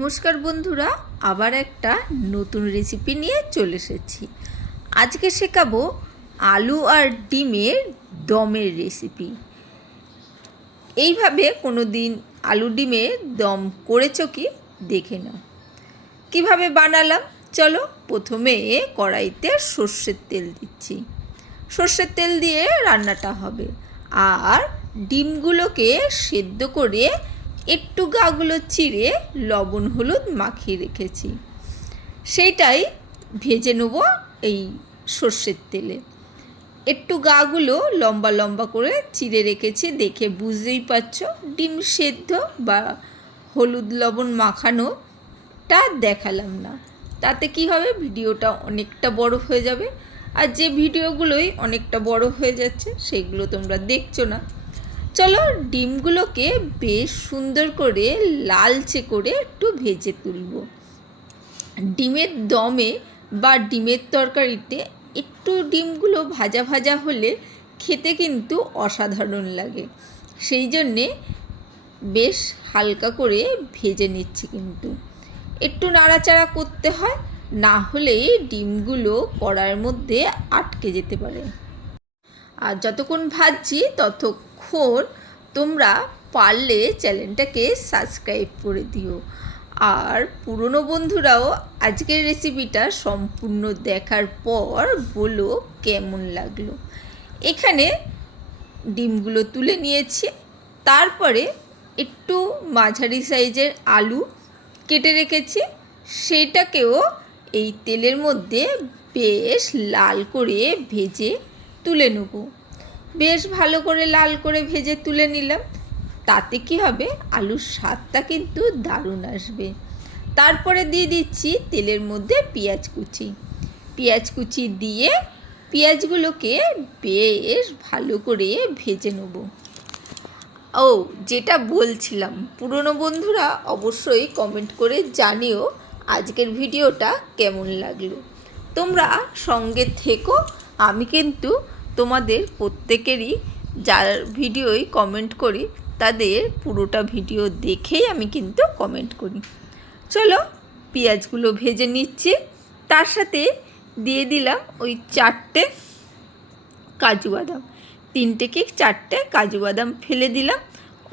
নমস্কার বন্ধুরা, আবার একটা নতুন রেসিপি নিয়ে চলে এসেছি। আজকে শেখাবো আলু আর ডিমের দমের রেসিপি এইভাবে কোনো দিন আলু ডিমের দম করেছ কি? দেখে নাও। কীভাবে বানালাম? চলো প্রথমে কড়াইতে সর্ষের তেল দিচ্ছি। সর্ষের তেল দিয়ে রান্নাটা হবে। আর ডিমগুলোকে সেদ্ধ করে একটু গাগুলো চিড়ে লবণ হলুদ মাখিয়ে রেখেছি। সেইটাই ভেজে নেব এই সর্ষের তেলে। একটু গাগুলো লম্বা লম্বা করে চিড়ে রেখেছি, দেখে বুঝতেই পারছ, ডিম সেদ্ধ বা হলুদ লবণ মাখানোটা দেখালাম না। তাতে কি হবে? ভিডিওটা অনেকটা বড় হয়ে যাবে। আর যে ভিডিওগুলোই অনেকটা বড় হয়ে যাচ্ছে, সেগুলো তোমরা দেখছ না। চলো ডিমগুলোকে বেশ সুন্দর করে লালচে করে একটু ভেজে তুলব। ডিমের দমে বা ডিমের তরকারিতে একটু ডিমগুলো ভাজা ভাজা হলে খেতে কিন্তু অসাধারণ লাগে। সেই জন্যে বেশ হালকা করে ভেজে নিচ্ছি কিন্তু। একটু নাড়াচাড়া করতে হয়, না হলে ডিমগুলো কড়ার মধ্যে আটকে যেতে পারে। আর যতক্ষণ ভাজছি ততক্ষণ তোমরা পারলে চ্যানেলটাকে সাবস্ক্রাইব করে দিও। আর পুরনো বন্ধুরাও আজকের রেসিপিটা সম্পূর্ণ দেখার পর বলো কেমন লাগল। এখানে ডিমগুলো তুলে নিয়েছি। তারপরে একটু মাঝারি সাইজের আলু কেটে রেখেছি। সেটাকেও এই তেলের মধ্যে বেশ লাল করে ভেজে তুলে নেব। বেশ ভালো করে লাল করে ভেজে তুলে নিলাম। তাতে কি হবে? আলুর স্বাদটা কিন্তু দারুণ আসবে। তারপরে দিয়ে দিচ্ছি তেলের মধ্যে পেঁয়াজ কুচি। পেঁয়াজ কুচি দিয়ে পেঁয়াজগুলোকে বেশ ভালো করে ভেজে নেব। ও, যেটা বলছিলাম, পুরনো বন্ধুরা অবশ্যই কমেন্ট করে জানিও আজকের ভিডিওটা কেমন লাগল। তোমরা সঙ্গে থেকো, আমি কিন্তু তোমাদের প্রত্যেকেরই যার ভিডিওই কমেন্ট করি, তাদের পুরোটা ভিডিও দেখেই আমি কিন্তু কমেন্ট করি। চলো, পেঁয়াজগুলো ভেজে নিচ্ছি। তার সাথে দিয়ে দিলাম ওই চারটে কাজু বাদাম। তিনটে কি চারটে কাজু বাদাম ফেলে দিলাম।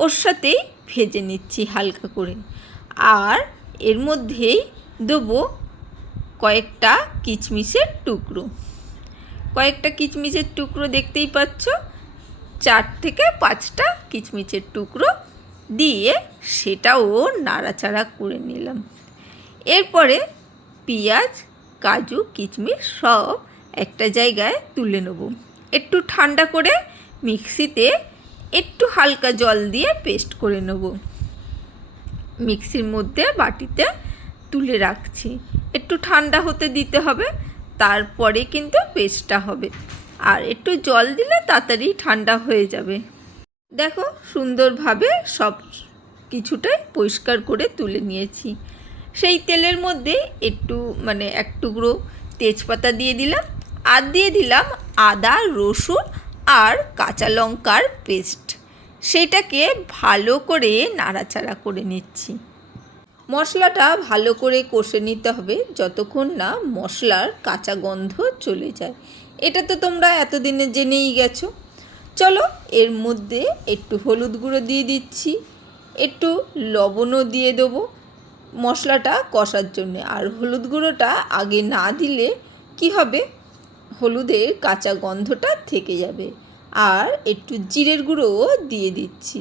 ওর সাথেই ভেজে নিচ্ছি হালকা করে। আর এর মধ্যেই দেবো কয়েকটা কিচমিচের টুকরো। কয়েকটা কিচমিচের টুকরো দেখতেই পাচ্ছ। চার থেকে পাঁচটা কিচমিচের টুকরো দিয়ে সেটাও নাড়াচাড়া করে নিলাম। এরপরে পেঁয়াজ, কাজু, কিচমিচ সব একটা জায়গায় তুলে নেব। একটু ঠান্ডা করে মিক্সিতে একটু হালকা জল দিয়ে পেস্ট করে নেব। মিক্সির মধ্যে বাটিতে তুলে রাখছি। একটু ঠান্ডা হতে দিতে হবে। তারপরে কিন্তু পেস্টটা হবে। আর একটু জল দিলে তাড়াতাড়ি ঠান্ডা হয়ে যাবে। দেখো, সুন্দরভাবে সব কিছুটাই পরিষ্কার করে তুলে নিয়েছি। সেই তেলের মধ্যে একটু মানে এক টুকরো তেজপাতা দিয়ে দিলাম। আর দিয়ে দিলাম আদা, রসুন আর কাঁচা লঙ্কার পেস্ট। সেটাকে ভালো করে নাড়াচাড়া করে নিচ্ছি। মশলাটা ভালো করে কষে নিতে হবে যতক্ষণ না মশলার কাঁচা গন্ধ চলে যায়। এটা তো তোমরা এতদিনে জেনেই গেছো। চলো এর মধ্যে একটু হলুদ গুঁড়ো দিয়ে দিচ্ছি, একটু লবণও দিয়ে দেবো মশলাটা কষার জন্যে। আর হলুদ গুঁড়োটা আগে না দিলে কি হবে? হলুদের কাঁচা গন্ধটা থেকে যাবে। আর একটু জিরের গুঁড়োও দিয়ে দিচ্ছি।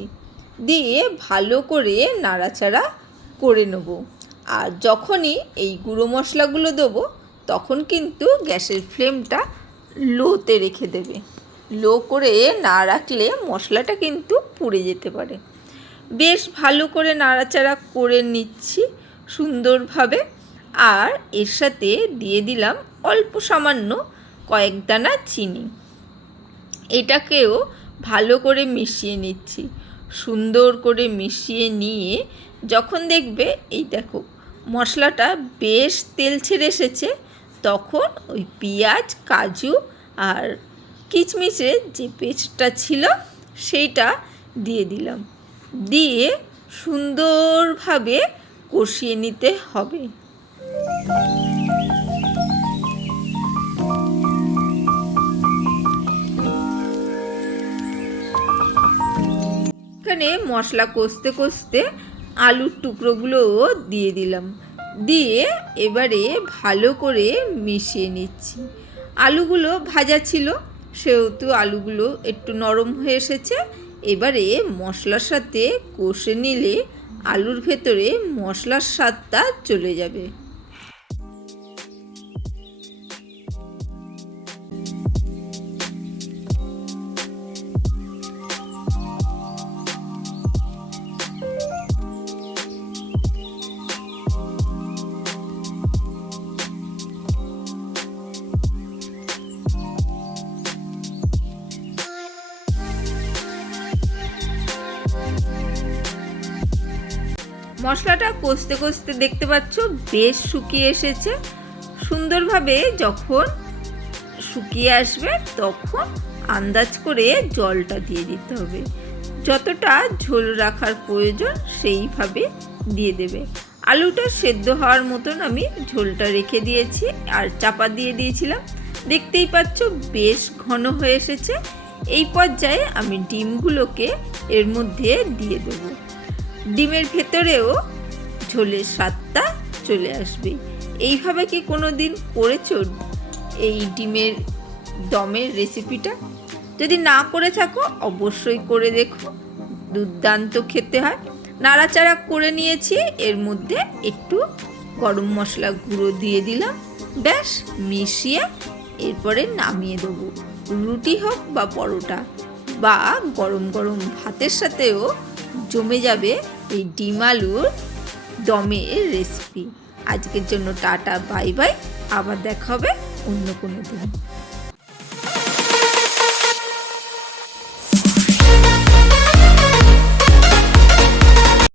দিয়ে ভালো করে নাড়াচাড়া করে নেব। আর যখনই এই গুঁড়ো মশলাগুলো দেবো, তখন কিন্তু গ্যাসের ফ্লেমটা লোতে রেখে দেবে। লো করে না রাখলে মশলাটা কিন্তু পুড়ে যেতে পারে। বেশ ভালো করে নাড়াচাড়া করে নিচ্ছি সুন্দরভাবে। আর এর সাথে দিয়ে দিলাম অল্প সামান্য কয়েক দানা চিনি। এটাকেও ভালো করে মিশিয়ে নিচ্ছি। সুন্দর করে মিশিয়ে নিয়ে যখন দেখবে, এই দেখো, মশলাটা বেশ তেল ছেড়ে এসেছে, তখন ওই পেঁয়াজ, কাজু আর কিচমিচের যে পেস্টটা ছিল, সেইটা দিয়ে দিলাম। দিয়ে সুন্দরভাবে কষিয়ে নিতে হবে। এখানে মশলা কষতে কষতে আলুর টুকরোগুলোও দিয়ে দিলাম। দিয়ে এবারে ভালো করে মিশিয়ে নিচ্ছি। আলুগুলো ভাজা ছিল, সেহেতু আলুগুলো একটু নরম হয়ে এসেছে। এবারে মশলার সাথে কষে নিলে আলুর ভেতরে মশলার স্বাদটা চলে যাবে। মশলাটা কষতে কষতে দেখতে পাচ্ছ বেশ শুকিয়ে এসেছে। সুন্দরভাবে যখন শুকিয়ে আসবে তখন আন্দাজ করে জলটা দিয়ে দিতে হবে। যতটা ঝোল রাখার প্রয়োজন সেইভাবে দিয়ে দেবে। আলুটা সেদ্ধ হওয়ার মতন আমি ঝোলটা রেখে দিয়েছি আর চাপা দিয়ে দিয়েছিলাম। দেখতেই পাচ্ছ বেশ ঘন হয়ে এসেছে। এই পর্যায়ে আমি ডিমগুলোকে এর মধ্যে দিয়ে দেবো। ডিমের ভেতরেও ঝোলের স্বাদটা চলে আসবে। এইভাবে কি কোনো দিন করেছ এই ডিমের দমের রেসিপিটা? যদি না করে থাকো, অবশ্যই করে দেখো। দুর্দান্ত খেতে হয়। নাড়াচাড়া করে নিয়েছি, এর মধ্যে একটু গরম মশলা গুঁড়ো দিয়ে দিলাম। ব্যাস, মিশিয়ে এরপরে নামিয়ে দেবো। রুটি হোক বা পরোটা বা গরম গরম ভাতের সাথেও জমে যাবে এই ডিম আলুর দমের রেসিপি আজকের জন্য টাটা, বাই বাই। আবার দেখা হবে অন্য কোনো দিন।